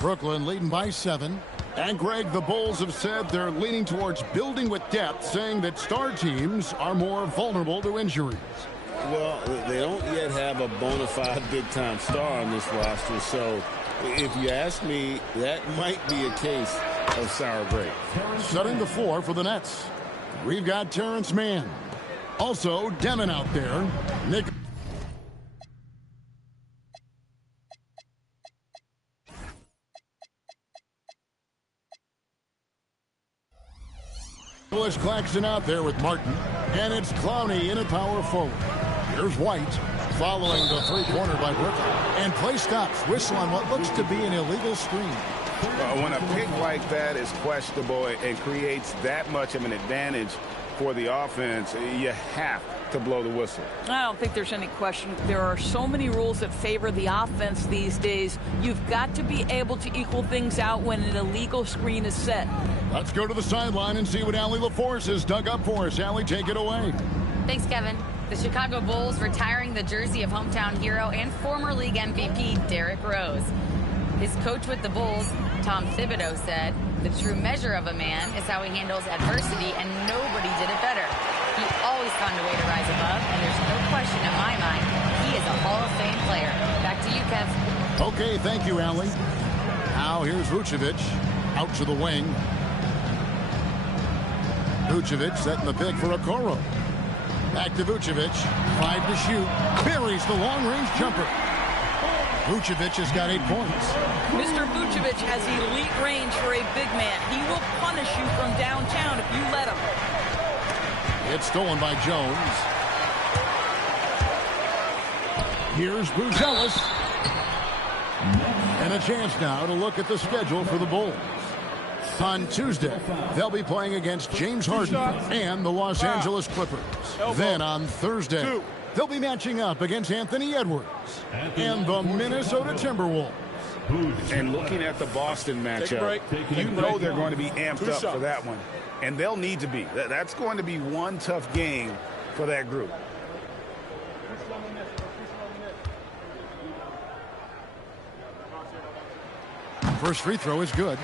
Brooklyn leading by 7. And, Greg, the Bulls have said they're leaning towards building with depth, saying that star teams are more vulnerable to injuries. Well, they don't yet have a bona fide big-time star on this roster, so if you ask me, that might be a case of sour grapes. Setting the floor for the Nets, we've got Terrence Mann. Also, Demon out there. Nicholas Claxton out there with Martin. And it's Clowney in at power forward. Here's White following the three-pointer by Brooklyn. And play stops. Whistle on what looks to be an illegal screen. Well, when a pick like that is questionable and creates that much of an advantage for the offense, you have to blow the whistle. I don't think there's any question. There are so many rules that favor the offense these days. You've got to be able to equal things out when an illegal screen is set. Let's go to the sideline and see what Allie LaForce has dug up for us. Allie, take it away. Thanks, Kevin. The Chicago Bulls retiring the jersey of hometown hero and former league MVP Derrick Rose. His coach with the Bulls, Tom Thibodeau, said, "The true measure of a man is how he handles adversity, and nobody did it better. He always found a way to rise above, and there's no question in my mind he is a Hall of Fame player." Back to you, Kev. Okay, thank you, Allie. Now here's Vucevic out to the wing. Vucevic setting the pick for Okoro. Back to Vucevic. 5 to shoot. Buries the long-range jumper. Vucevic has got 8 points. Mr. Vucevic has elite range for a big man. He will punish you from downtown if you let him. It's stolen by Jones. Here's Buzelis. And a chance now to look at the schedule for the Bulls. On Tuesday, they'll be playing against James Harden and the Los Angeles Clippers. Then on Thursday, they'll be matching up against Anthony Edwards and the Minnesota Timberwolves. And looking at the Boston matchup, you know they're going to be amped up for that one. And they'll need to be. That's going to be one tough game for that group. First free throw is good.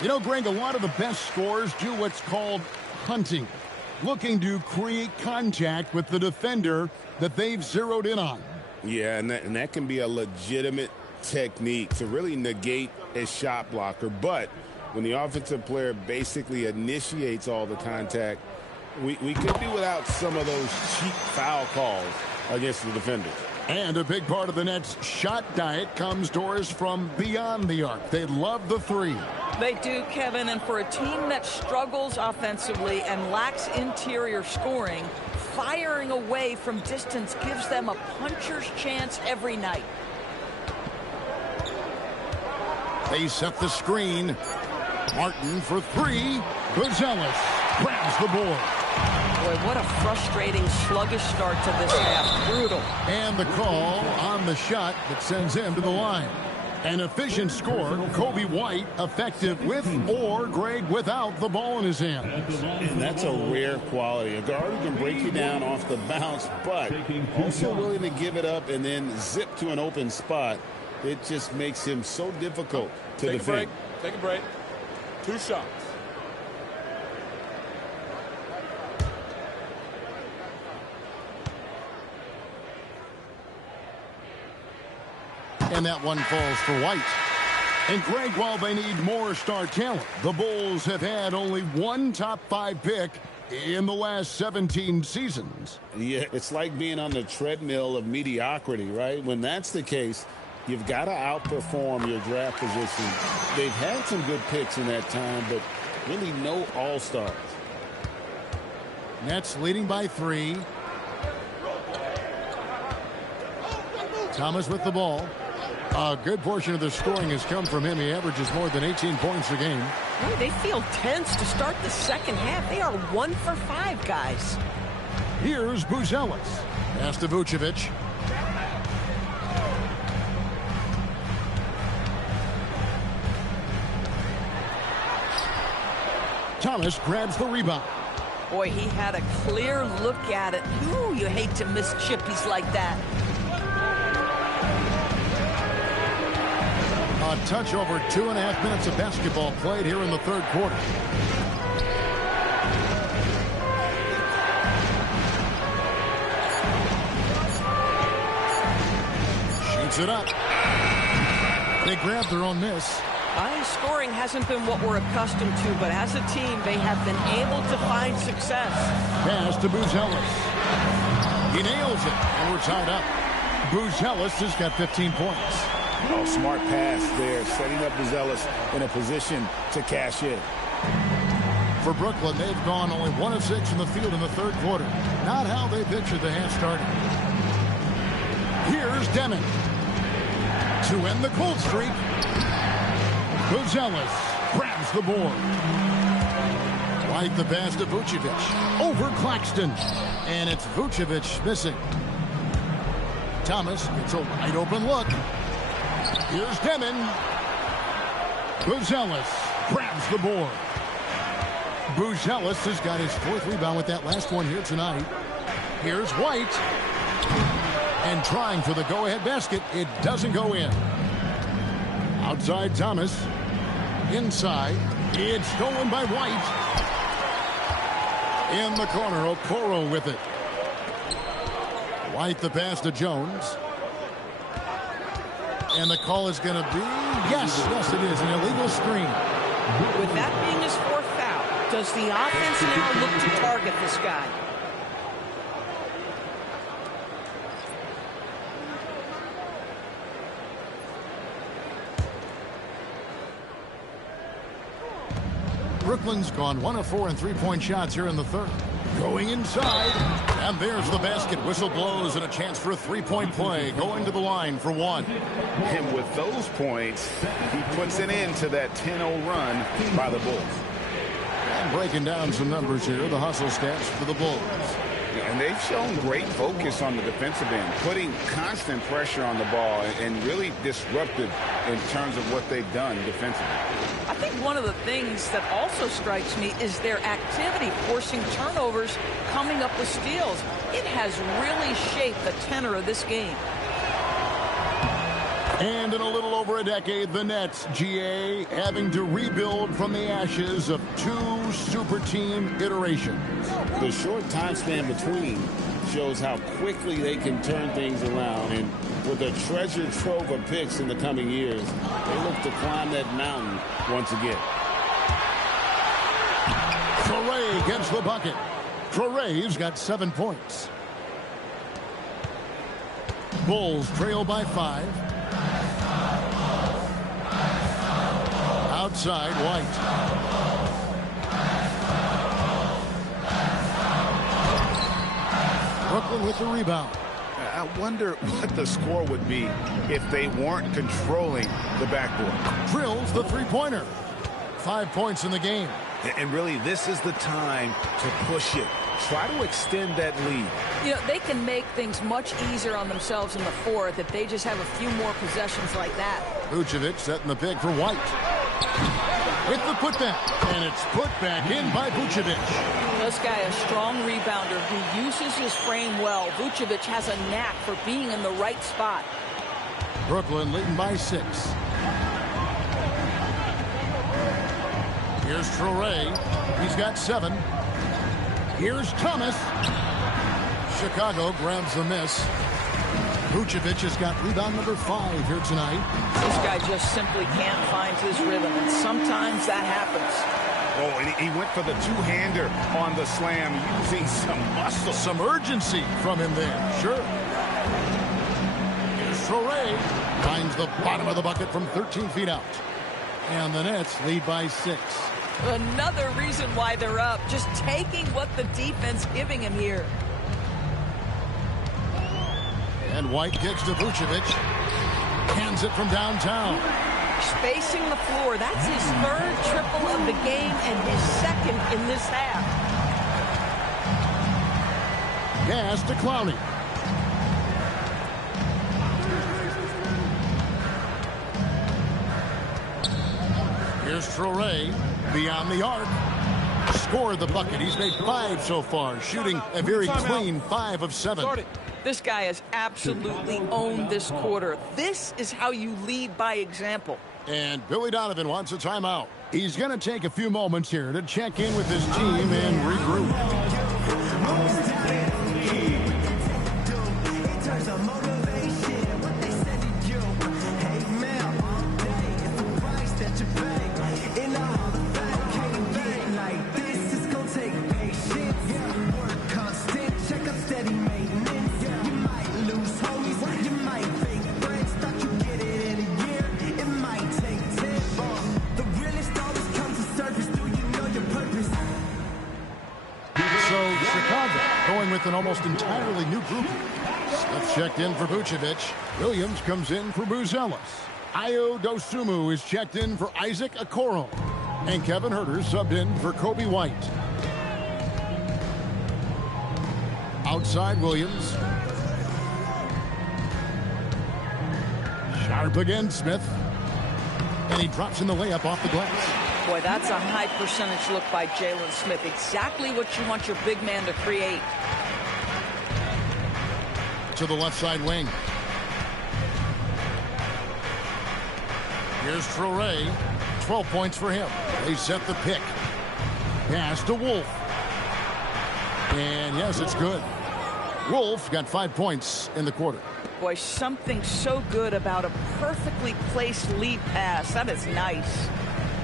You know, Greg, a lot of the best scorers do what's called hunting, looking to create contact with the defender that they've zeroed in on. Yeah, and that can be a legitimate technique to really negate a shot blocker. But when the offensive player basically initiates all the contact, we could do without some of those cheap foul calls against the defenders. And a big part of the Nets' shot diet comes to us from beyond the arc. They love the three. They do, Kevin, and for a team that struggles offensively and lacks interior scoring, firing away from distance gives them a puncher's chance every night. They set the screen. Martin for 3. Buzelis grabs the board. Boy, what a frustrating, sluggish start to this half. Brutal. And the call on the shot that sends him to the line. An efficient score. Kobe White effective with or Greg without the ball in his hands. And that's a rare quality. A guard who can break you down off the bounce, but also willing to give it up and then zip to an open spot. It just makes him so difficult to defend. Take a break. 2 shots. And that one falls for White. And Greg, while they need more star talent, the Bulls have had only one top 5 pick in the last 17 seasons. Yeah, it's like being on the treadmill of mediocrity, right? When that's the case, you've got to outperform your draft position. They've had some good picks in that time, but really no all-stars. Nets leading by 3. Thomas with the ball. A good portion of the scoring has come from him. He averages more than 18 points a game. Boy, they feel tense to start the second half. They are 1 for 5, guys. Here's Buzelis. Pass to Vucevic. Thomas grabs the rebound. Boy, he had a clear look at it. Ooh, you hate to miss chippies like that. A touch over 2.5 minutes of basketball played here in the third quarter. Shoots it up. They grab their own miss. High scoring hasn't been what we're accustomed to, but as a team, they have been able to find success. Pass to Buzelis. He nails it, and we're tied up. Buzelis has got 15 points. Oh, smart pass there, setting up Buzelis in a position to cash in. For Brooklyn, they've gone only 1 of 6 in the field in the third quarter. Not how they pictured the half starting. Here's Deming to end the cold streak. Buzelis grabs the board. White the pass to Vucevic. Over Claxton. And it's Vucevic missing. Thomas gets a wide open look. Here's Deming. Buzelis grabs the board. Buzelis has got his 4th rebound with that last one here tonight. Here's White. And trying for the go-ahead basket. It doesn't go in. Outside Thomas. Inside. It's stolen by White. In the corner, Okoro with it. White the pass to Jones. And the call is going to be, yes, it is, an illegal screen. With that being his 4th foul, does the offense now look to target this guy? Brooklyn's gone 1 of 4 in three-point shots here in the third. Going inside, and there's the basket. Whistle blows and a chance for a three-point play. Going to the line for 1. And with those points, he puts an end to that 10-0 run by the Bulls. And breaking down some numbers here, the hustle stats for the Bulls. And they've shown great focus on the defensive end, putting constant pressure on the ball and really disruptive in terms of what they've done defensively. I think one of the things that also strikes me is their activity, forcing turnovers, coming up with steals. It has really shaped the tenor of this game. And in a little over a decade, the Nets, GA, having to rebuild from the ashes of 2 super team iterations. The short time span between shows how quickly they can turn things around. And with a treasure trove of picks in the coming years, they look to climb that mountain once again. Traore gets the bucket. Traore's got 7 points. Bulls trail by 5. Outside, White. Brooklyn with the rebound. I wonder what the score would be if they weren't controlling the backboard. Drills the three-pointer. 5 points in the game. And really, this is the time to push it. Try to extend that lead. You know, they can make things much easier on themselves in the fourth if they just have a few more possessions like that. Vucevic setting the pick for White. With the putback. And it's put back in by Vucevic. This guy, a strong rebounder who uses his frame well. Vucevic has a knack for being in the right spot. Brooklyn leading by 6. Here's Traore. He's got 7. Here's Thomas. Chicago grabs the miss. Vucevic has got rebound number 5 here tonight. This guy just simply can't find his rhythm, and sometimes that happens. Oh, and he went for the two-hander on the slam, using some muscle. Some urgency from him there, sure. Here's Traore. Finds the bottom of the bucket from 13 feet out. And the Nets lead by 6. Another reason why they're up, just taking what the defense giving him here. And White kicks to Vucevic. Hands it from downtown. Spacing the floor. That's his 3rd triple of the game and his 2nd in this half. Pass to Clowney. Here's Traore. Beyond the arc. Scored the bucket. He's made 5 so far. Shooting a very clean 5 of 7. This guy has absolutely owned this quarter. This is how you lead by example. And Billy Donovan wants a timeout. He's going to take a few moments here to check in with his team and regroup. Going with an almost entirely new group. Smith checked in for Vucevic. Williams comes in for Buzelis. Ayo Dosunmu is checked in for Isaac Okoro. And Kevin Huerter subbed in for Kobe White. Outside Williams. Sharp again, Smith. And he drops in the layup off the glass. Boy, that's a high percentage look by Jalen Smith. Exactly what you want your big man to create. To the left side wing. Here's Traore. 12 points for him. They set the pick. Pass to Wolf. And yes, it's good. Wolf got 5 points in the quarter. Boy, something so good about a perfectly placed lead pass. That is nice.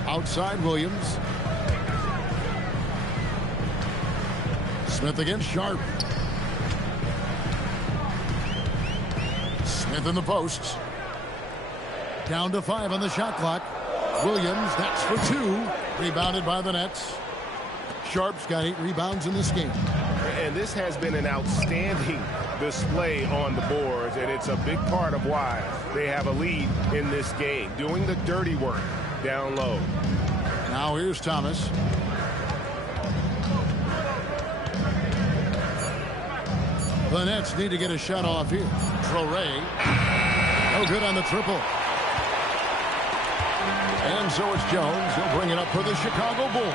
Outside Williams. Smith against Sharp. Smith in the posts. Down to 5 on the shot clock. Williams, that's for 2. Rebounded by the Nets. Sharp's got 8 rebounds in this game. And this has been an outstanding display on the boards, and it's a big part of why they have a lead in this game, doing the dirty work down low. Now here's Thomas. The Nets need to get a shot off here. Traore. No good on the triple. And so it's Jones. He'll bring it up for the Chicago Bulls.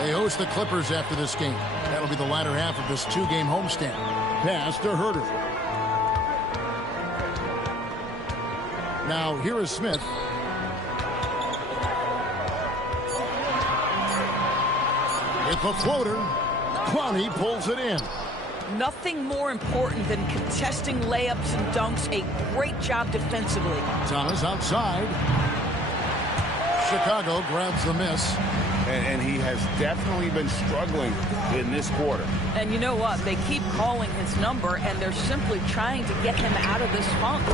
They host the Clippers after this game. That'll be the latter half of this 2-game homestand. Pass to Huerter. Now here is Smith. With the floater, Clowney pulls it in. Nothing more important than contesting layups and dunks. A great job defensively. Thomas outside. Chicago grabs the miss. And he has definitely been struggling in this quarter. And you know what? They keep calling his number, and they're simply trying to get him out of this funk.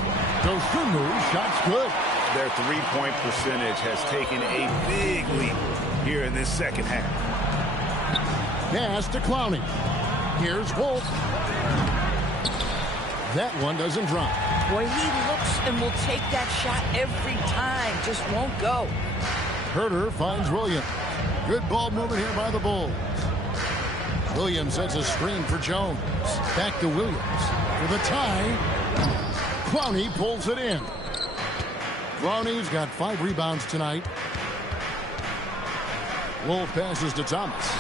Dosunmu, shot's good. Their three-point percentage has taken a big leap here in this second half. Pass to Clowney. Here's Wolf. That one doesn't drop. Boy, he looks and will take that shot every time. Just won't go. Huerter finds Williams. Good ball movement here by the Bulls. Williams sets a screen for Jones. Back to Williams. For the tie. Clowney pulls it in. Clowney's got 5 rebounds tonight. Wolf passes to Thomas.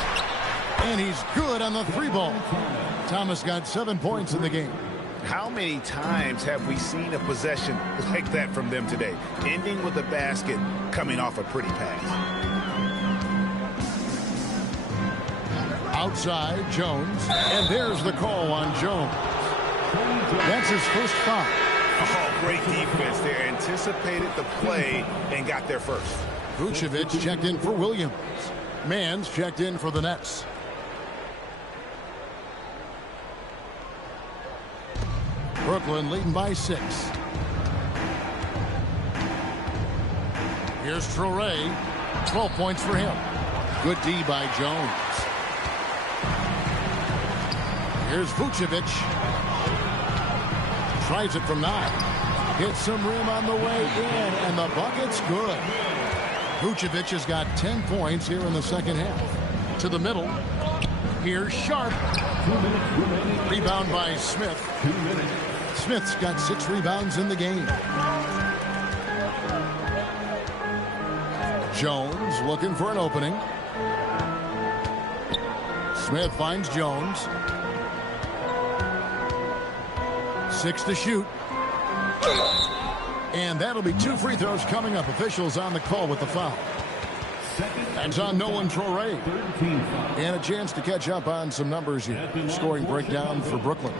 And he's good on the 3-ball. Thomas got 7 points in the game. How many times have we seen a possession like that from them today? Ending with a basket, coming off a pretty pass. Outside, Jones. And there's the call on Jones. That's his first foul. Oh, great defense there. Anticipated the play and got there first. Vucevic checked in for Williams. Mans checked in for the Nets. Brooklyn leading by 6. Here's Traore. 12 points for him. Good D by Jones. Here's Vucevic. Tries it from 9. Hits some rim on the way in, and the bucket's good. Vucevic has got 10 points here in the second half. To the middle. Here's Sharp. Rebound by Smith. Smith's got 6 rebounds in the game. Jones looking for an opening. Smith finds Jones. 6 to shoot. And that'll be 2 free throws coming up. Officials on the call with the foul. That's on Nolan Traore. And a chance to catch up on some numbers here. Scoring breakdown for Brooklyn.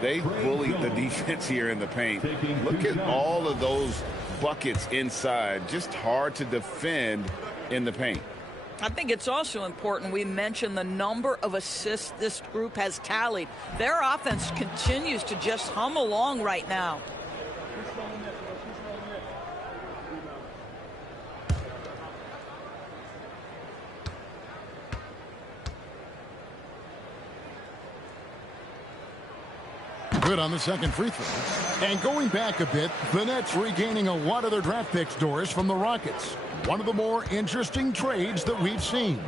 They bullied the defense here in the paint. Look at all of those buckets inside. Just hard to defend in the paint. I think it's also important we mention the number of assists this group has tallied. Their offense continues to just hum along right now. Good on the second free throw. And going back a bit, the Nets regaining a lot of their draft picks, Doris, from the Rockets. One of the more interesting trades that we've seen.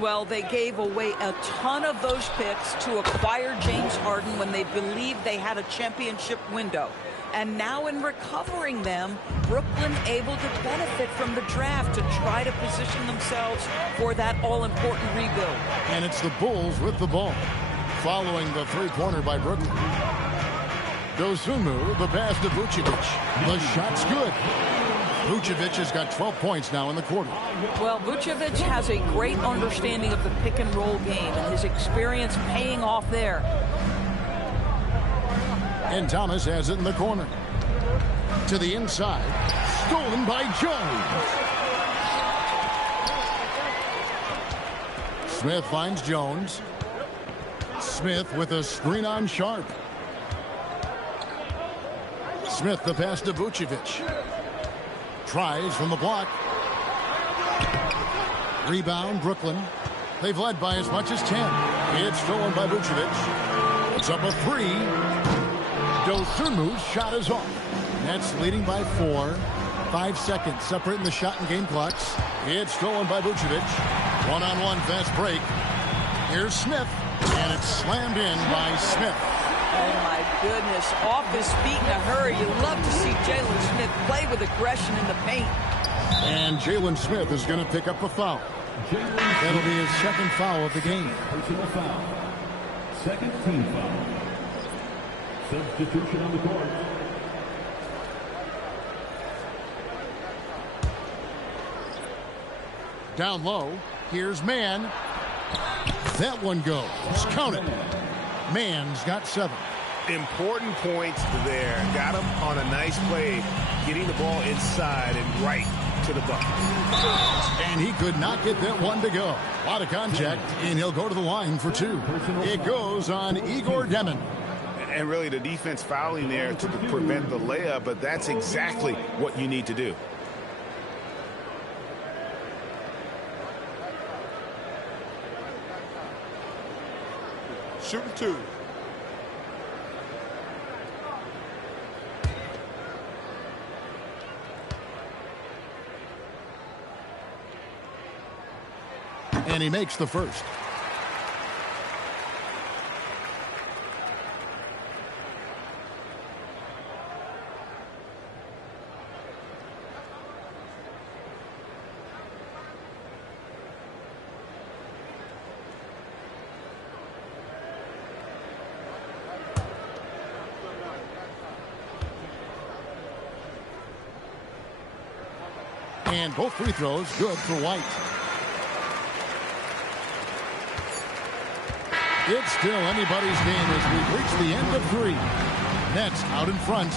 Well, they gave away a ton of those picks to acquire James Harden when they believed they had a championship window. And now in recovering them, Brooklyn able to benefit from the draft to try to position themselves for that all-important rebuild. And it's the Bulls with the ball, following the three-pointer by Brooklyn. Dosunmu, the pass to Vucevic. The shot's good. Vucevic has got 12 points now in the quarter. Well, Vucevic has a great understanding of the pick-and-roll game, and his experience paying off there. And Thomas has it in the corner. To the inside. Stolen by Jones. Smith finds Jones. Smith with a screen on Sharp. Smith the pass to Vucevic. Tries from the block. Rebound Brooklyn. They've led by as much as 10. It's stolen by Vucevic. It's up a 3. Dosunmu's shot is off. Nets leading by 4. 5 seconds separating the shot and game clocks. It's stolen by Vucevic. One-on-one fast break. Here's Smith. And it's slammed in by Smith. Oh, my goodness. Off his feet in a hurry. You love to see Jalen Smith play with aggression in the paint. And Jalen Smith is going to pick up a foul. That'll be his second foul of the game. Personal foul. Second team foul. Substitution on the court. Down low. Here's Mann. That one goes. Count it. Mann's got 7. Important points there. Got him on a nice play, getting the ball inside and right to the bucket. And he could not get that one to go. A lot of contact, and he'll go to the line for 2. It goes on Igor Demon. And really the defense fouling there to prevent the layup, but that's exactly what you need to do. Shooting 2. And he makes the first. And both free throws good for White. It's still anybody's game as we've reached the end of 3. Nets out in front,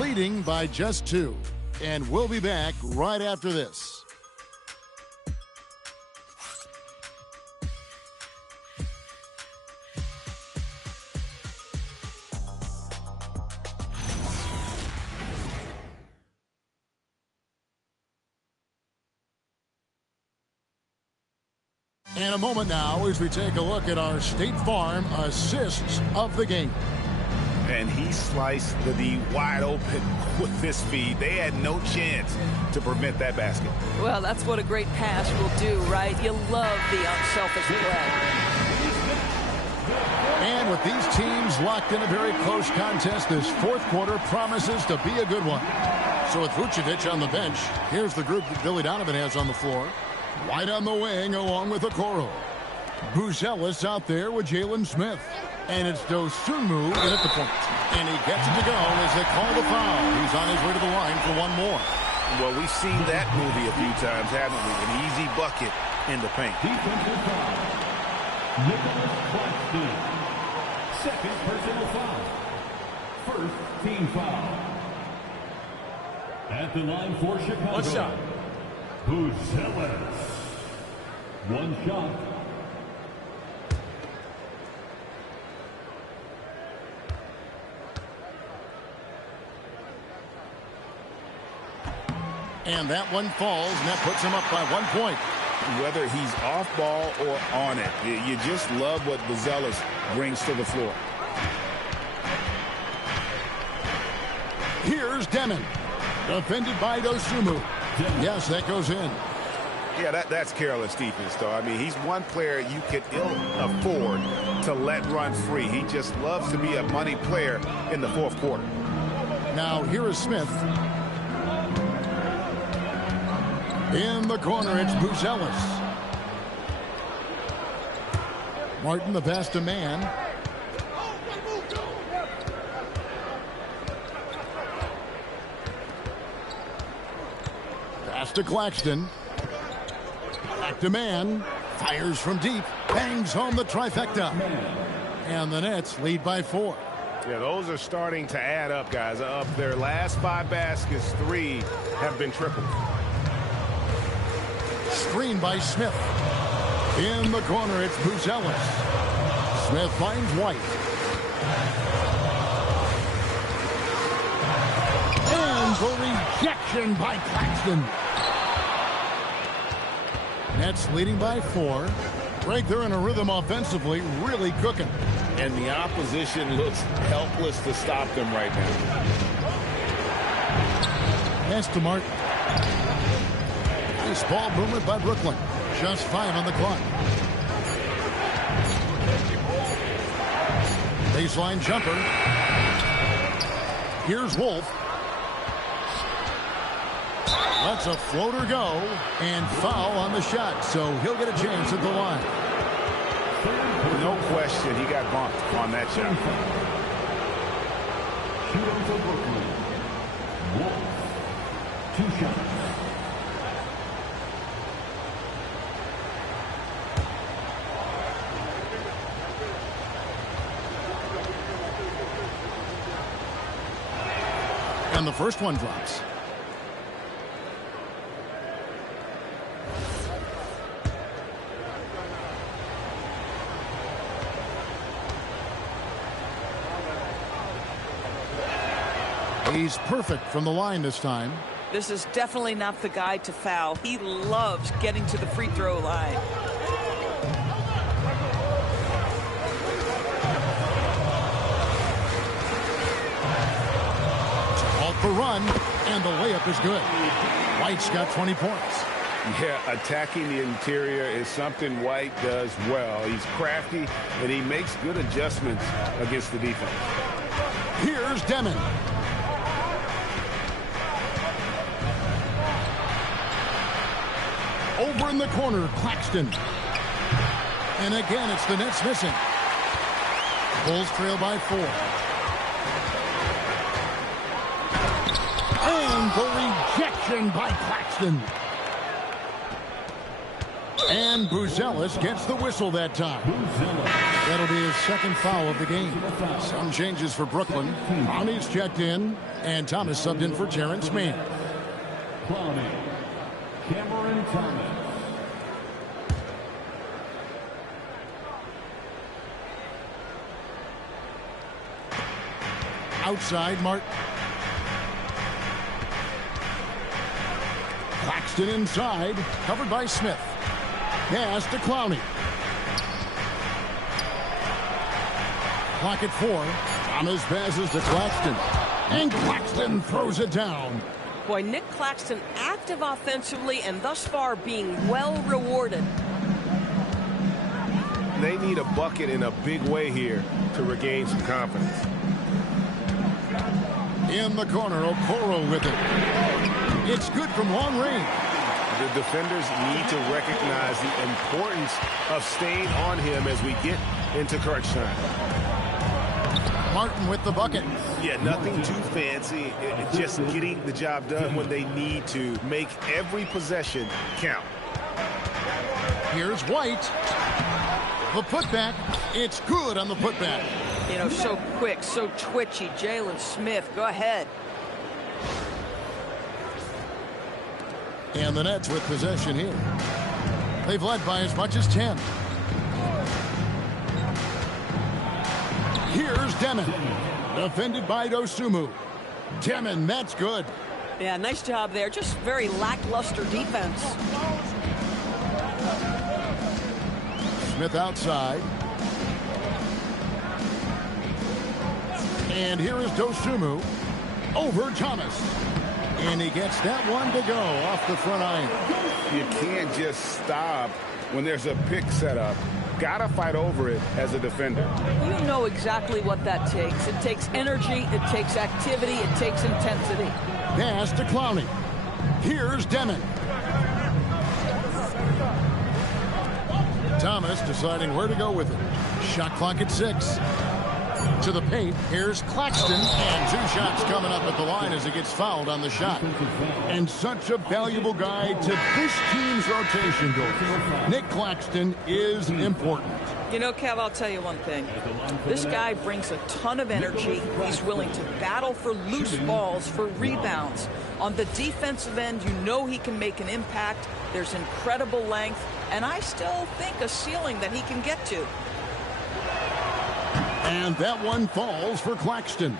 leading by just 2. And we'll be back right after this. And a moment now as we take a look at our State Farm assists of the game. And he sliced the D wide open with this feed. They had no chance to prevent that basket. Well, that's what a great pass will do, right? You love the unselfish play. And with these teams locked in a very close contest, this fourth quarter promises to be a good one. So with Vucevic on the bench, here's the group that Billy Donovan has on the floor. White on the wing along with Okoro. Buzelis out there with Jalen Smith. And it's Dosunmu in at the point. And he gets it to go as they call the foul. He's on his way to the line for one more. Well, we've seen that movie a few times, haven't we? An easy bucket in the paint. Defensive foul. Nicholas Claxton. Second personal foul. First team foul. At the line for Chicago. One shot. Buzelis. One shot. And that one falls, and that puts him up by 1 point. Whether he's off ball or on it, you just love what Buzelis brings to the floor. Here's Demon. Defended by Dosunmu. Yes, that goes in. Yeah, that's careless defense, though. I mean, he's one player you could ill afford to let run free. He just loves to be a money player in the fourth quarter. Now, here is Smith. In the corner, it's Buzelis. Martin, the pass to man. Pass to Claxton. Back to man. Fires from deep. Bangs home the trifecta. And the Nets lead by 4. Yeah, those are starting to add up, guys. Of their last 5 baskets, 3 have been tripled. Screen by Smith. In the corner, it's Buzelis. Smith finds White. And the rejection by Claxton. Nets leading by 4. Right there in a rhythm offensively, really cooking. And the opposition looks helpless to stop them right now. Pass to Martin. Nice ball movement by Brooklyn. Just 5 on the clock. Baseline jumper. Here's Wolf. Lets a floater go. And foul on the shot. So he'll get a chance at the line. No question, he got bumped on that shot. Shooting for Brooklyn. Wolf. 2 shots. And the first one drops. He's perfect from the line this time. This is definitely not the guy to foul. He loves getting to the free throw line. Off the run, and the layup is good. White's got 20 points. Yeah, attacking the interior is something White does well. He's crafty, and he makes good adjustments against the defense. Here's Demon. Over in the corner, Claxton. And again, it's the Nets missing. Bulls trail by 4. And the rejection by Claxton. And Buzelis gets the whistle that time. That'll be his second foul of the game. Some changes for Brooklyn. Clowney's checked in, and Thomas subbed in for Terrence Mann. Clowney. Cameron Thomas. Outside, Martin. Claxton inside, covered by Smith. Pass to Clowney. Clock at 4. Thomas passes to Claxton. And Claxton throws it down. Boy, Nick Claxton active offensively and thus far being well rewarded. They need a bucket in a big way here to regain some confidence. In the corner, Okoro with it. It's good from long range. The defenders need to recognize the importance of staying on him as we get into crunch time. Martin with the bucket. Yeah, nothing too fancy. Just getting the job done when they need to. Make every possession count. Here's White. The putback. It's good on the putback. You know, so quick, so twitchy. Jalen Smith, go ahead. And the Nets with possession here. They've led by as much as 10. Here's Demon. Defended by Dosunmu. Demon, that's good. Yeah, nice job there. Just very lackluster defense. Smith outside. And here is Dosunmu over Thomas. And he gets that one to go off the front iron. You can't just stop when there's a pick set up. Gotta fight over it as a defender. You know exactly what that takes. It takes energy, it takes activity, it takes intensity. Pass to Clowney. Here's Demon. Thomas deciding where to go with it. Shot clock at 6. To the paint, here's Claxton, and 2 shots coming up at the line as he gets fouled on the shot. And such a valuable guy to this team's rotation goal. Nick Claxton is important. You know, Kev, I'll tell you one thing. This guy brings a ton of energy. He's willing to battle for loose balls, for rebounds. On the defensive end, you know he can make an impact. There's incredible length, and I still think a ceiling that he can get to. And that one falls for Claxton.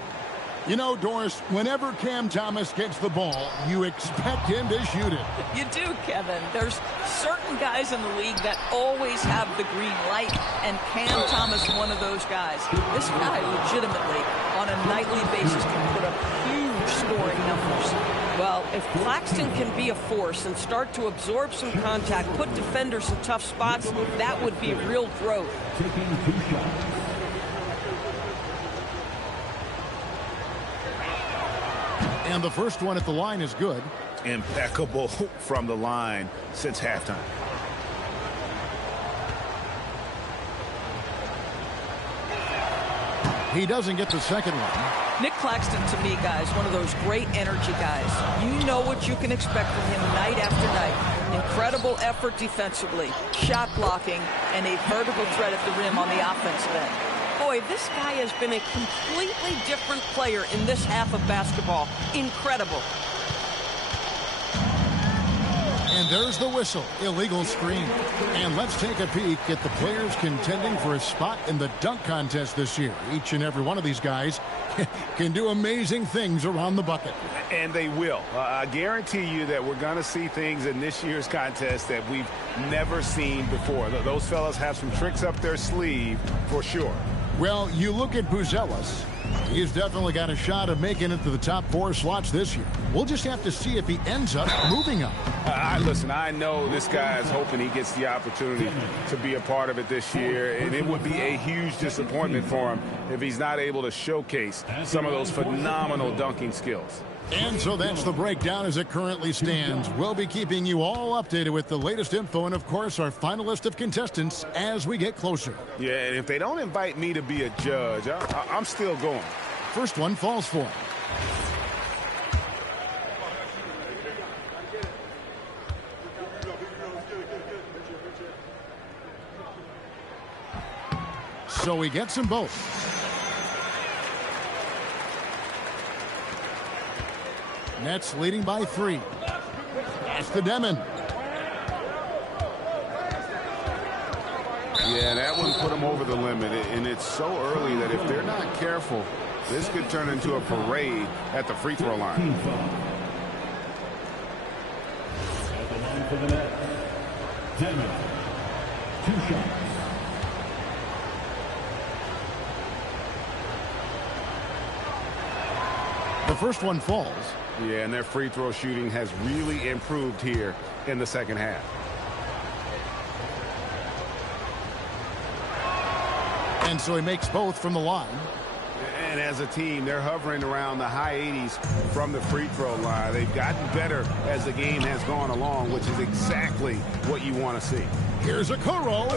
You know, Doris, whenever Cam Thomas gets the ball, you expect him to shoot it. You do, Kevin. There's certain guys in the league that always have the green light, and Cam Thomas one of those guys. This guy legitimately, on a nightly basis, can put up huge scoring numbers. Well, if Claxton can be a force and start to absorb some contact, put defenders in tough spots, that would be real growth. Taking 2 shots. And the first one at the line is good. Impeccable from the line since halftime. He doesn't get the second one. Nick Claxton, to me, guys, one of those great energy guys. You know what you can expect from him night after night. Incredible effort defensively, shot blocking, and a vertical threat at the rim on the offensive end. Boy, this guy has been a completely different player in this half of basketball. Incredible. And there's the whistle. Illegal screen. And let's take a peek at the players contending for a spot in the dunk contest this year. Each and every one of these guys can do amazing things around the bucket. And they will. I guarantee you that we're going to see things in this year's contest that we've never seen before. Those fellas have some tricks up their sleeve for sure. Well, you look at Buzelis. He's definitely got a shot of making it to the top 4 slots this year. We'll just have to see if he ends up moving up. Listen, I know this guy is hoping he gets the opportunity to be a part of it this year, and it would be a huge disappointment for him if he's not able to showcase some of those phenomenal dunking skills. And so that's the breakdown as it currently stands. We'll be keeping you all updated with the latest info and, of course, our final list of contestants as we get closer. Yeah, and if they don't invite me to be a judge, I'm still going. First one falls for him. So he gets them both. Nets leading by 3. That's the Demon. Yeah, that one put them over the limit, and it's so early that if they're not careful, this could turn into a parade at the free throw line. At the line for the net, Demon. 2 shots. The first one falls. Yeah, and their free throw shooting has really improved here in the second half. And so he makes both from the line. And as a team, they're hovering around the high 80s from the free throw line. They've gotten better as the game has gone along, which is exactly what you want to see. Here's a Okoro.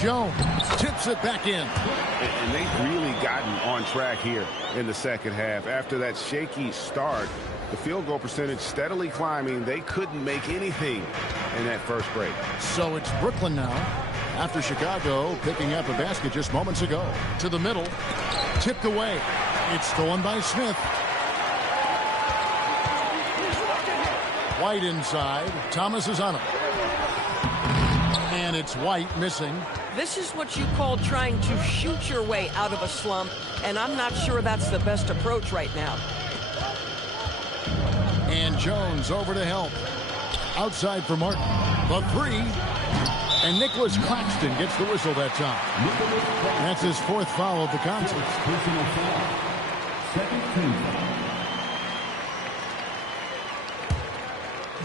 Jones tips it back in. And they've really gotten on track here in the second half. After that shaky start, the field goal percentage steadily climbing. They couldn't make anything in that first break. So it's Brooklyn now, after Chicago picking up a basket just moments ago. To the middle, tipped away. It's stolen by Smith. White inside. Thomas is on him. And it's White missing. This is what you call trying to shoot your way out of a slump, and I'm not sure that's the best approach right now. And Jones over to help. Outside for Martin. The three. And Nicholas Claxton gets the whistle that time. That's his fourth foul of the contest. Personal foul. Second team foul.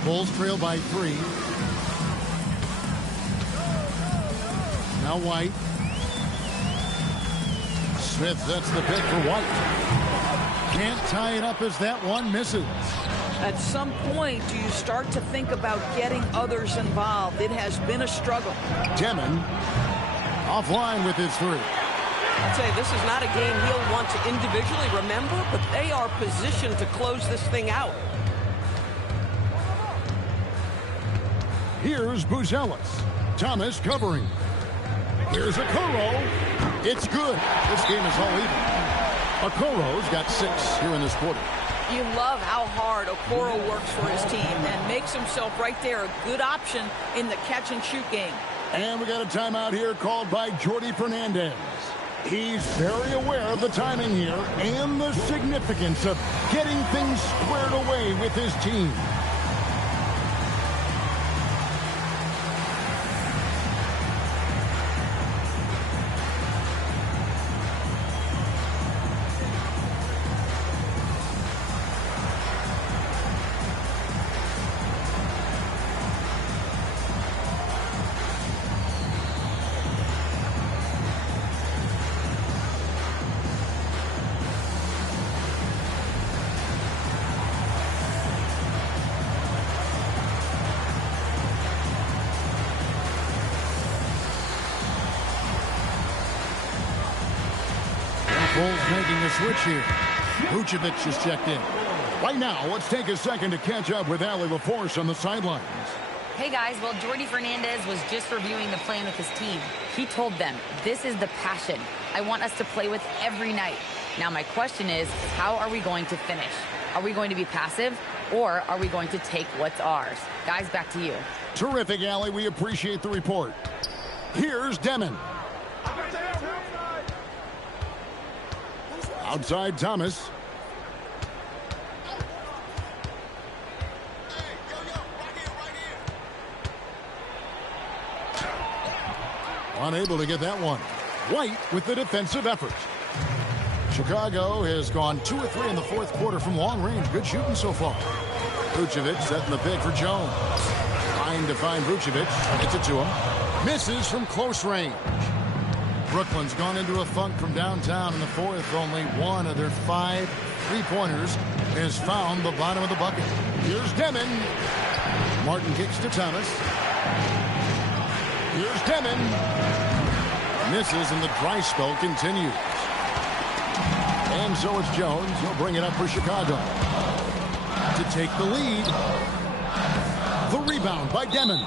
Bulls trail by 3. Now White. Smith sets the pick for White. Can't tie it up as that one misses. At some point, do you start to think about getting others involved? It has been a struggle. Demon offline with his 3. I'd say this is not a game he'll want to individually remember, but they are positioned to close this thing out. Here's Buzelis. Thomas covering. Here's Okoro. It's good. This game is all even. Okoro's got 6 here in this quarter. You love how hard Okoro works for his team and makes himself right there a good option in the catch-and-shoot game. And we got a timeout here called by Jordi Fernandez. He's very aware of the timing here and the significance of getting things squared away with his team. Bulls making a switch here. Vucevic is checked in. Right now, let's take a second to catch up with Allie LaForce on the sidelines. Hey guys, well, Jordi Fernandez was just reviewing the plan with his team. He told them, this is the passion I want us to play with every night. Now my question is, how are we going to finish? Are we going to be passive, or are we going to take what's ours? Guys, back to you. Terrific, Allie. We appreciate the report. Here's Demon. Outside Thomas. Unable to get that one. White with the defensive effort. Chicago has gone 2 of 3 in the fourth quarter from long range. Good shooting so far. Vucevic setting the pick for Jones. Trying to find Vucevic. Gets it to him. Misses from close range. Brooklyn's gone into a funk from downtown in the fourth. Only one of their 5 3-pointers has found the bottom of the bucket. Here's Demon. Martin kicks to Thomas. Here's Demon. Misses, and the dry spell continues. And so it's Jones. He'll bring it up for Chicago to take the lead. The rebound by Demon.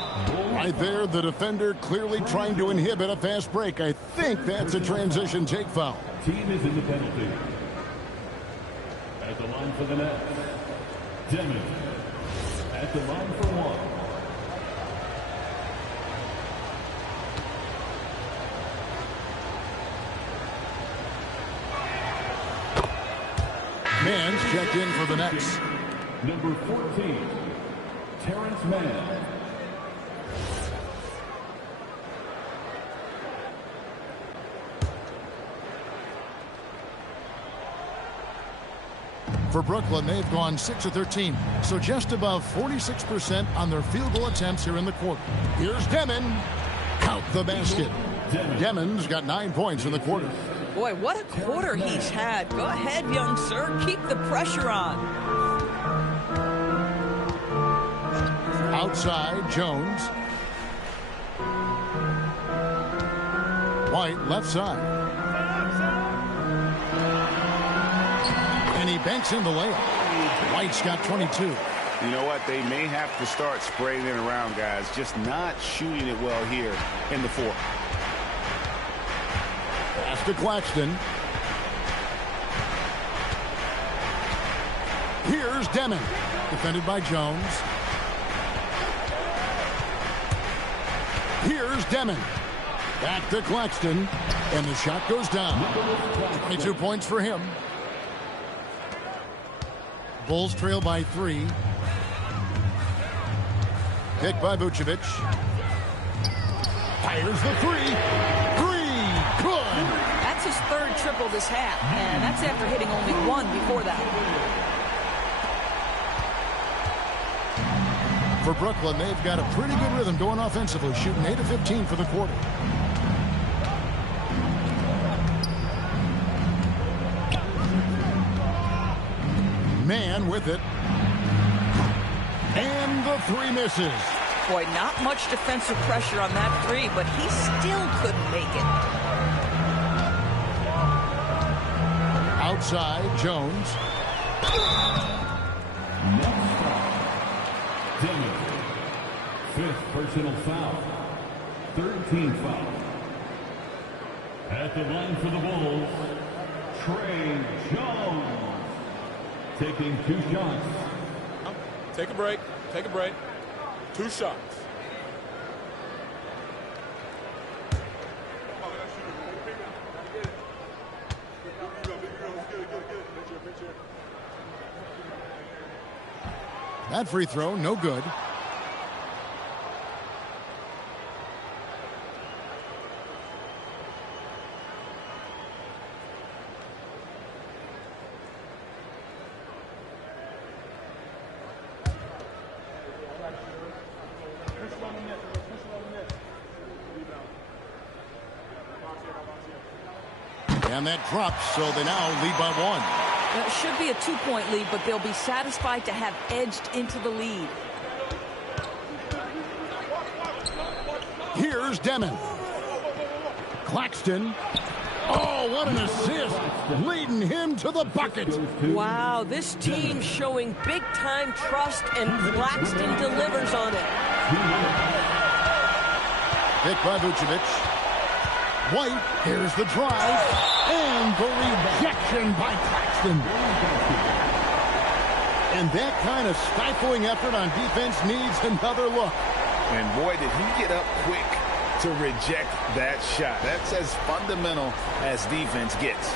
Right there, the defender clearly trying to inhibit a fast break. I think that's a transition take foul. Team is in the penalty. At the line for the net, Demon. At the line for 1. Mann's checked in for the Nets. Number 14, Terrence Mann. For Brooklyn, they've gone 6 of 13, so just above 46% on their field goal attempts here in the quarter. Here's Demon. Count the basket. Demon's got 9 points in the quarter. Boy, what a quarter he's had. Go ahead, young sir. Keep the pressure on. Outside, Jones. White, left side. And he banks in the layup. White's got 22. You know what? They may have to start spraying it around, guys. Just not shooting it well here in the fourth. Pass to Claxton. Here's Demon. Defended by Jones. Here's Demon. Back to Claxton. And the shot goes down. 22 points for him. Bulls trail by 3. Picked by Vucevic. Fires the 3. 3. Good. That's his third triple this half. And that's after hitting only one before that. For Brooklyn, they've got a pretty good rhythm going offensively, shooting 8 of 15 for the quarter. Man with it. And the 3 misses. Boy, not much defensive pressure on that 3, but he still couldn't make it. Outside, Jones. Demon. 5th personal foul. 13 foul. At the line for the Bulls, Trey Jones. Taking 2 shots. Take a break. Take a break. 2 shots. That free throw, no good. And that drops, so they now lead by 1. It should be a 2-point lead, but they'll be satisfied to have edged into the lead. Here's Demon. Claxton. Oh, what an assist. Leading him to the bucket. Wow, this team showing big-time trust, and Claxton delivers on it. Picked by Vucevic. White, here's the drive. And the rejection by Claxton. And that kind of stifling effort on defense needs another look. And boy, did he get up quick to reject that shot. That's as fundamental as defense gets.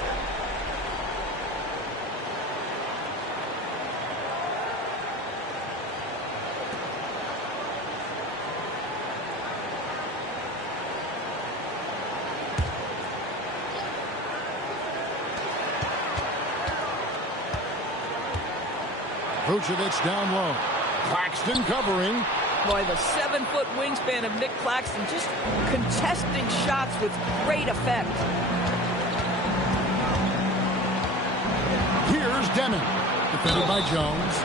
Vucevic down low. Claxton covering. Boy, the 7-foot wingspan of Nick Claxton just contesting shots with great effect. Here's Demon. Defended by Jones.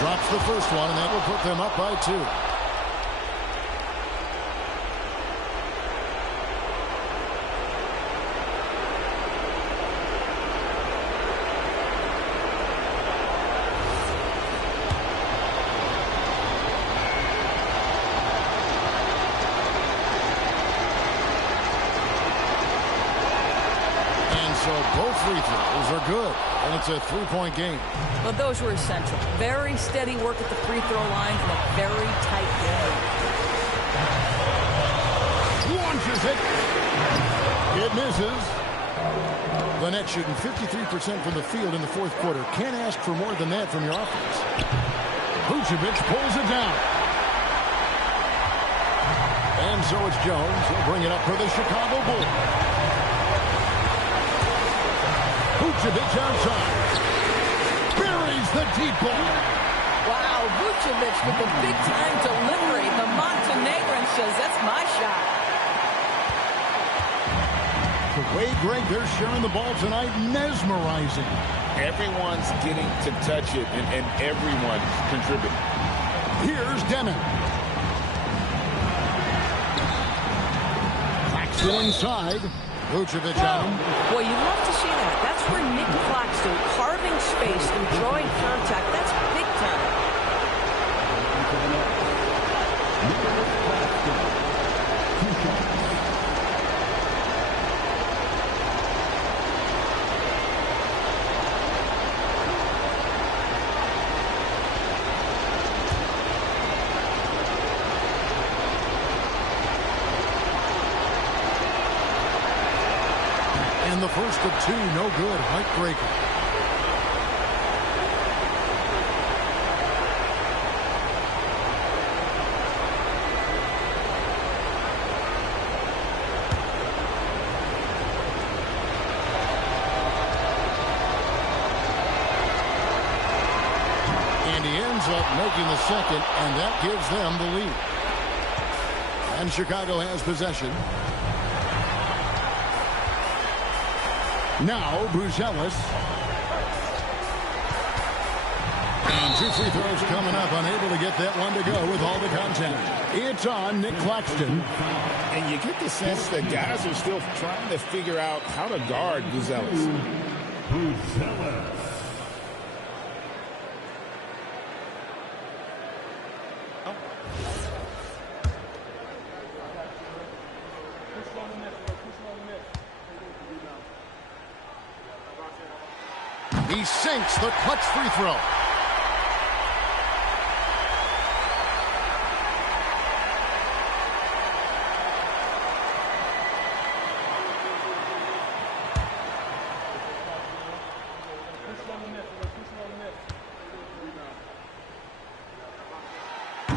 Drops the first one, and that will put them up by 2. And so both free throws are good, and it's a 3-point game. Well, those were essential. Very steady work at the free throw line in a very tight game. Launches it. It misses. The Nets shooting 53% from the field in the fourth quarter. Can't ask for more than that from your offense. Vucevic pulls it down. And so it's Jones. He'll bring it up for the Chicago Bulls. Vucevic outside. Buries the deep ball. Wow, Vucevic with the big-time delivery. The Montenegrin says, that's my shot. The way, Greg, they're sharing the ball tonight, mesmerizing. Everyone's getting to touch it, and everyone's contributing. Here's Demon. Claxton inside. Vucevic on him. Well, you love to see that. That's where Nick Claxton carving space and drawing contact. That's big time. And the first of two, no good. Heartbreaker. And he ends up making the second, and that gives them the lead. And Chicago has possession. Now, Buzelis. And two free throws coming up, unable to get that one to go with all the contact. It's on Nick Claxton. And you get the sense that guys are still trying to figure out how to guard Buzelis. Buzelis. He sinks the clutch free throw.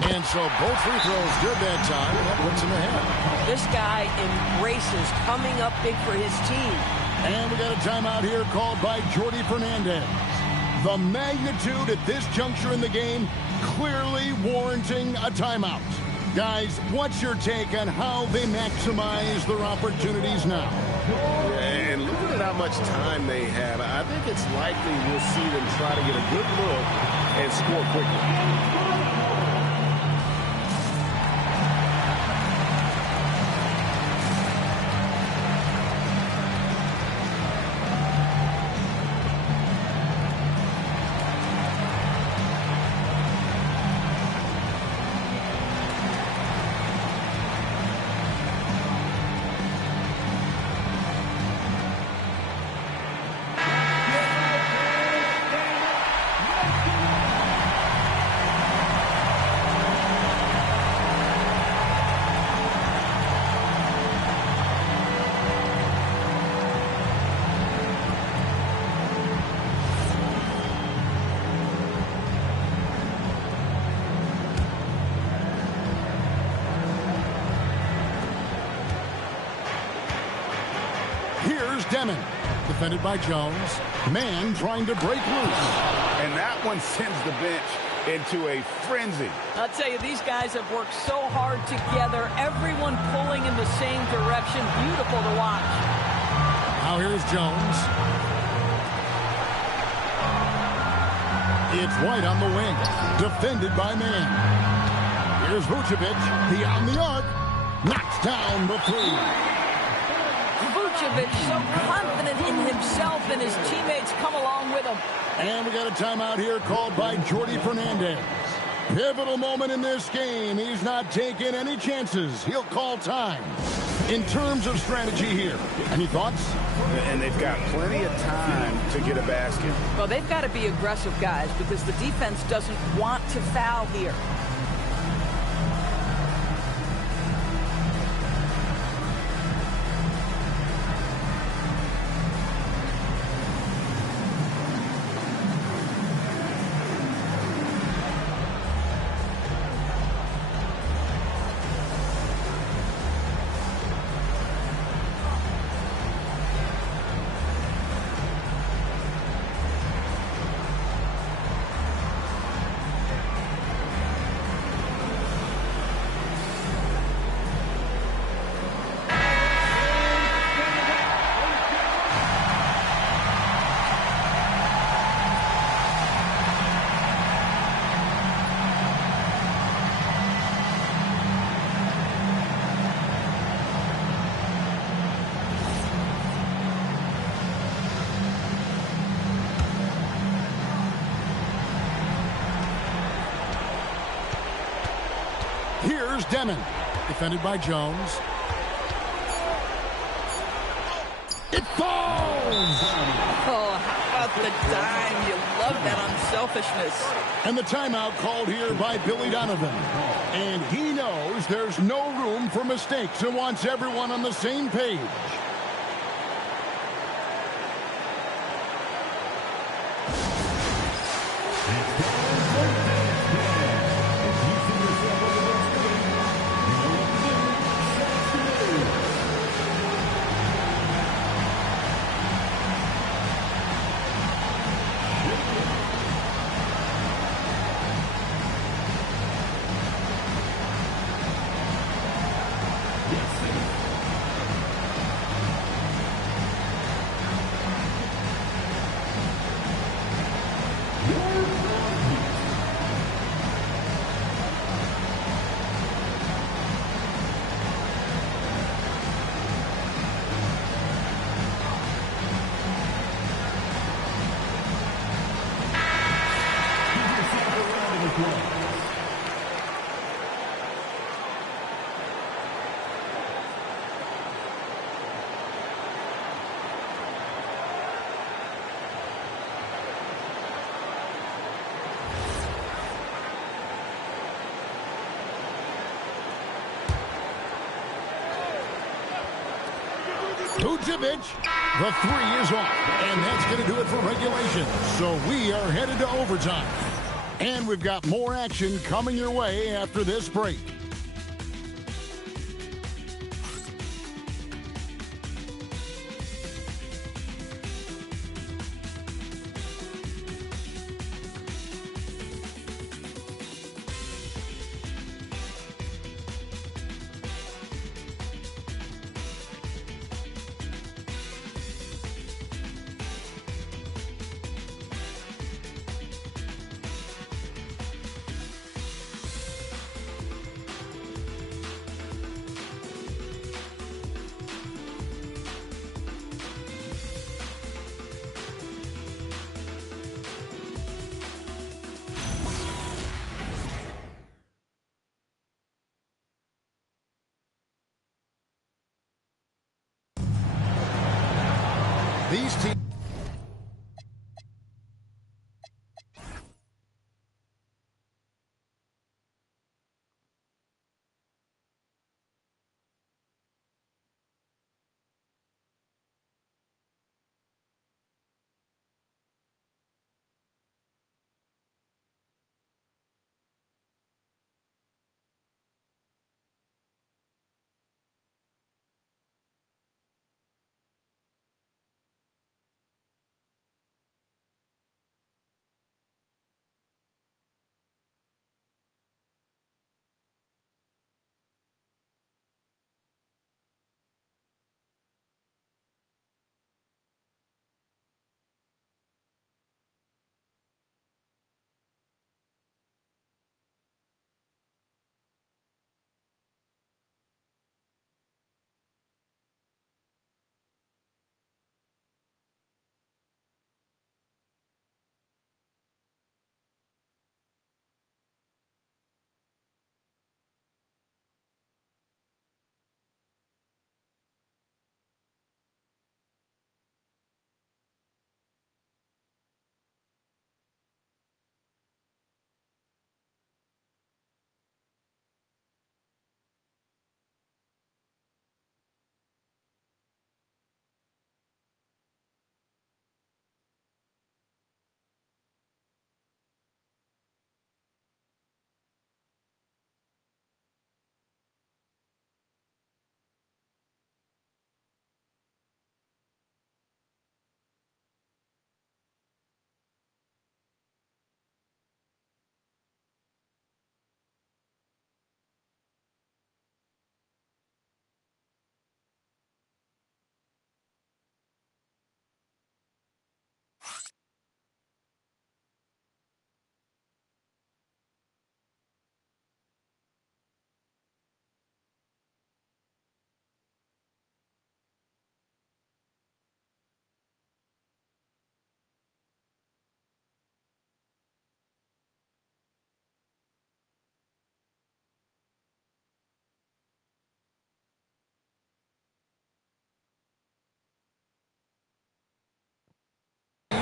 And so both free throws good that time. That puts him ahead. This guy embraces coming up big for his team. And we got a timeout here called by Jordi Fernandez. The magnitude at this juncture in the game clearly warranting a timeout. Guys, what's your take on how they maximize their opportunities now? And looking at how much time they have, I think it's likely we'll see them try to get a good look and score quickly. Here's Demon. Defended by Jones. Man trying to break loose. And that one sends the bench into a frenzy. I'll tell you, these guys have worked so hard together. Everyone pulling in the same direction. Beautiful to watch. Now here's Jones. It's White on the wing. Defended by Man. Here's Vucevic. Beyond the arc. Knocks down the three. Vucevic so confident in himself, and his teammates come along with him. And we got a timeout here called by Jordi Fernandez. Pivotal moment in this game. He's not taking any chances. He'll call time. In terms of strategy here, any thoughts? And they've got plenty of time to get a basket. Well, they've got to be aggressive, guys, because the defense doesn't want to foul here. Here's Demon. Defended by Jones. It falls! Oh, how about the dime? You love that unselfishness. And the timeout called here by Billy Donovan. And he knows there's no room for mistakes and wants everyone on the same page. Vucevic, the three is off, and that's going to do it for regulation. So we are headed to overtime. And we've got more action coming your way after this break. These teams.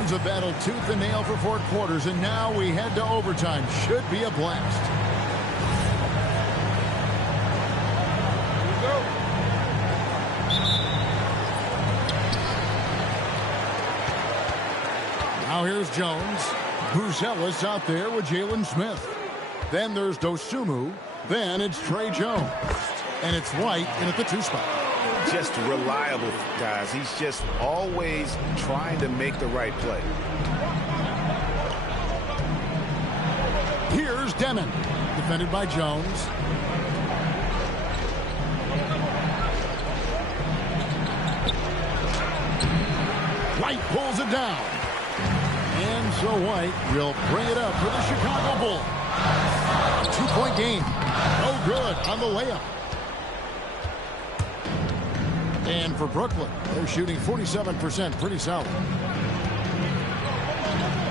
Suns have battled tooth and nail for 4 quarters, and now we head to overtime. Should be a blast. Now here's Jones. Buzelis out there with Jalen Smith. Then there's Dosunmu. Then it's Trey Jones. And it's White in at the 2 spot. Just reliable, guys. He's just always trying to make the right play. Here's Demon. Defended by Jones. White pulls it down. And so White will bring it up for the Chicago Bulls. A 2-point game. No good on the layup. And for Brooklyn, they're shooting 47%. Pretty solid.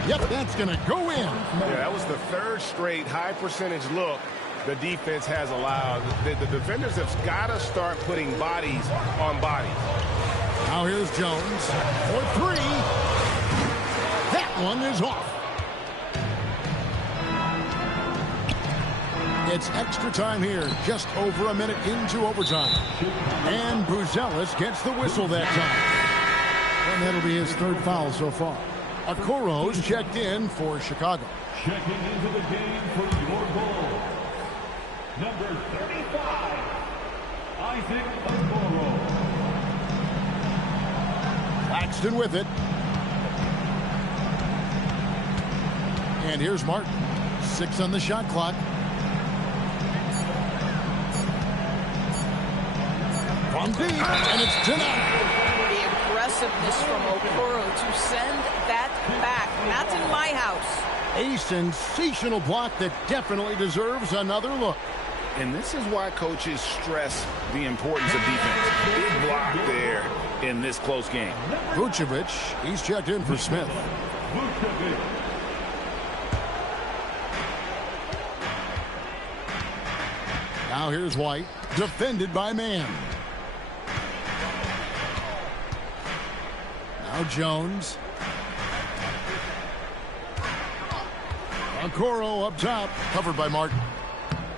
Yep, that's going to go in. Yeah, that was the 3rd straight high percentage look the defense has allowed. The defenders have got to start putting bodies on bodies. Now here's Jones for 3. That one is off. It's extra time here, just over a minute into overtime. And Buzelis gets the whistle that time. And that'll be his 3rd foul so far. Okoro's checked in for Chicago. Checking into the game for your Bulls, number 35, Isaac Okoro. Claxton with it. And here's Martin. 6 on the shot clock. From deep, and it's denied. The aggressiveness from Okoro to send that back. Not in my house. A sensational block that definitely deserves another look. And this is why coaches stress the importance of defense. Big block there in this close game. Vucevic, he's checked in for Smith. Now here's White, defended by Mann. Now Jones. Okoro up top, covered by Martin.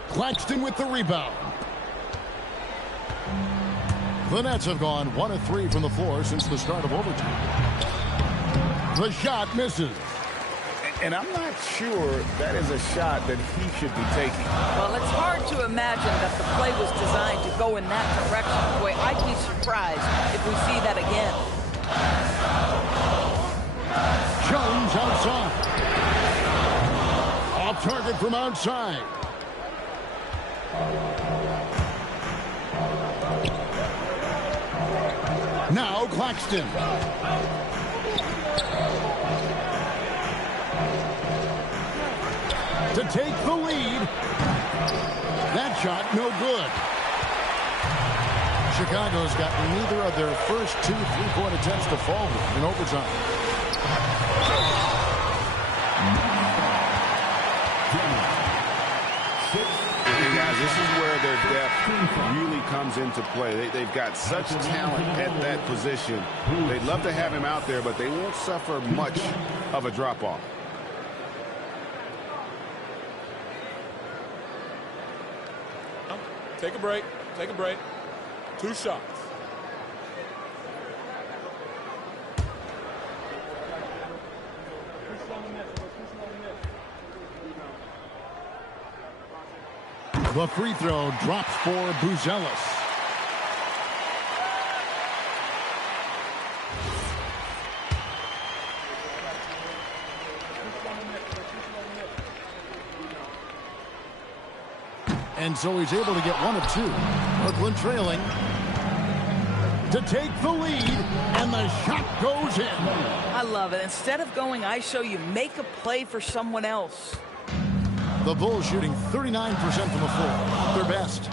Claxton with the rebound. The Nets have gone 1 of 3 from the floor since the start of overtime. The shot misses. And I'm not sure that is a shot that he should be taking. Well, it's hard to imagine that the play was designed to go in that direction. Boy, I'd be surprised if we see that again. Jones outside. Off target from outside. Now Claxton. To take the lead. That shot no good. Chicago's got neither of their first 2 3-point attempts to fall in overtime. And guys, this is where their depth really comes into play. They've got such talent at that position. They'd love to have him out there, but they won't suffer much of a drop-off. Take a break. Take a break. 2 shots. The free throw drops for Buzelis. And so he's able to get 1 of 2. Brooklyn trailing to take the lead, and the shot goes in. I love it. Instead of going ISO, you make a play for someone else. The Bulls shooting 39% from the floor, their best.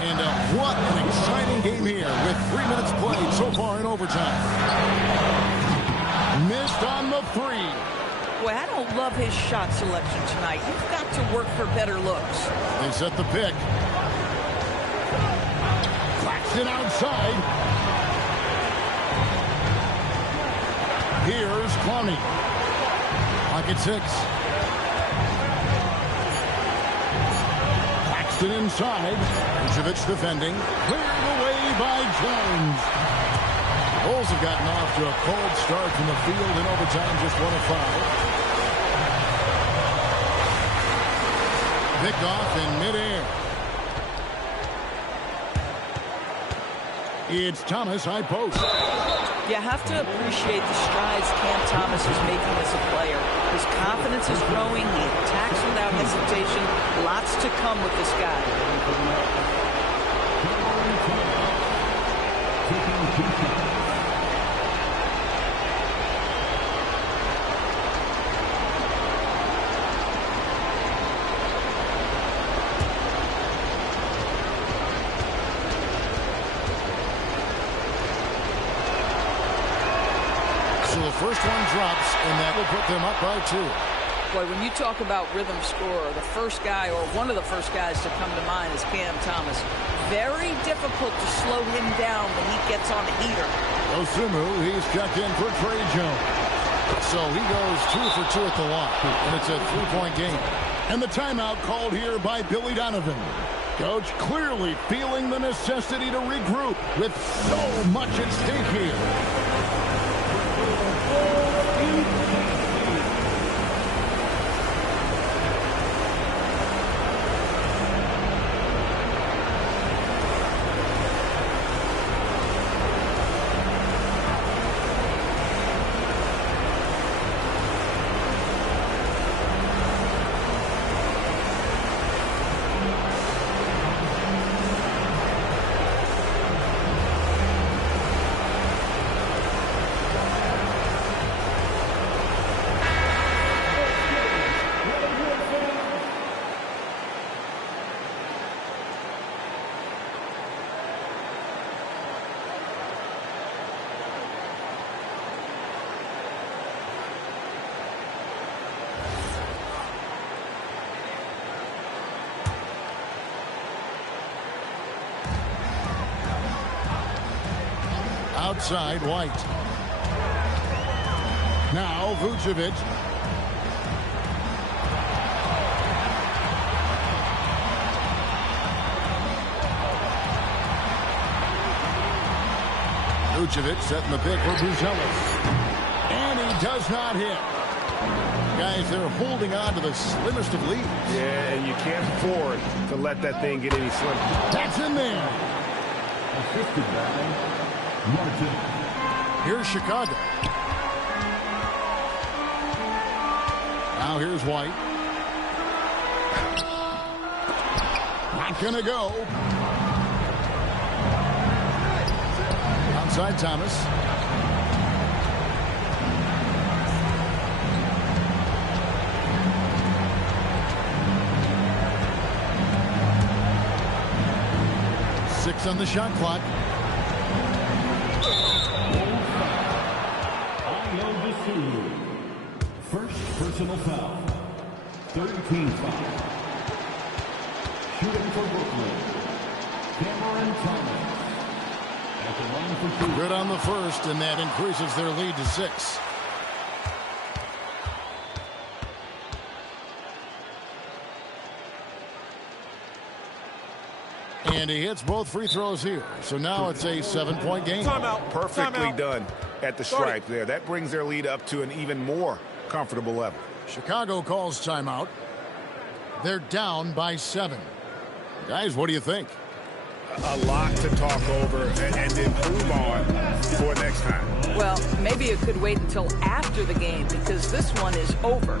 And what an exciting game here with 3 minutes played so far in overtime. Missed on the 3. Boy, I don't love his shot selection tonight. You've got to work for better looks. They set the pick. Claxton outside. Here's Clowney. Pocket 6. Paxton inside. Vucevic defending. Cleared away by Jones. The Bulls have gotten off to a cold start from the field in overtime, just 1 of 5. Picked off in midair. It's Thomas, high post. You have to appreciate the strides Cam Thomas is making as a player. His confidence is growing. He attacks without hesitation. Lots to come with this guy. First one drops, and that will put them up by 2. Boy, when you talk about rhythm scorer, the first guy or one of the first guys to come to mind is Cam Thomas. Very difficult to slow him down when he gets on a heater. Osumu, he's checked in for Trey Jones. So he goes 2 for 2 at the line, and it's a 3-point game. And the timeout called here by Billy Donovan. Coach clearly feeling the necessity to regroup with so much at stake here. Outside, White. Now Vucevic. Vucevic setting the pick for Buzelis. And he does not hit. Guys, they're holding on to the slimmest of leads. Yeah, and you can't afford to let that thing get any slimmer. That's in there. Assisted by Martin. Here's Chicago. Now here's White. Not gonna go. Outside Thomas. Six on the shot clock. First personal foul. 13 foul. Shooting for Brooklyn. Cameron Thomas. At the line for shooting. Good on the first, and that increases their lead to 6. And he hits both free throws here. So now it's a 7-point game. Timeout. Perfectly done at the stripe there. That brings their lead up to an even more comfortable level. Chicago calls timeout. They're down by 7. Guys, what do you think? A lot to talk over and improve on for next time. Well, maybe it could wait until after the game because this one is over.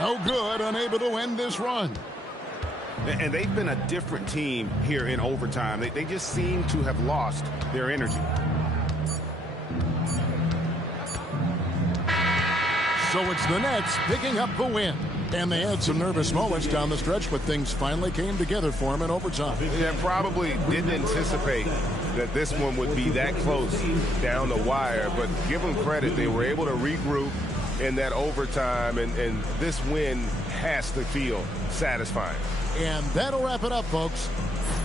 No good, unable to end this run. And they've been a different team here in overtime. They just seem to have lost their energy. So it's the Nets picking up the win. And they had some nervous moments down the stretch, but things finally came together for them in overtime. Yeah, probably didn't anticipate that this one would be that close down the wire, but give them credit. They were able to regroup in that overtime, and this win has to feel satisfying. And that'll wrap it up, folks.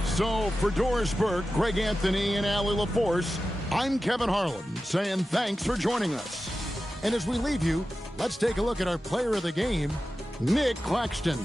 So for Doris Burke, Greg Anthony, and Allie LaForce, I'm Kevin Harlan saying thanks for joining us. And as we leave you, let's take a look at our player of the game, Nick Claxton.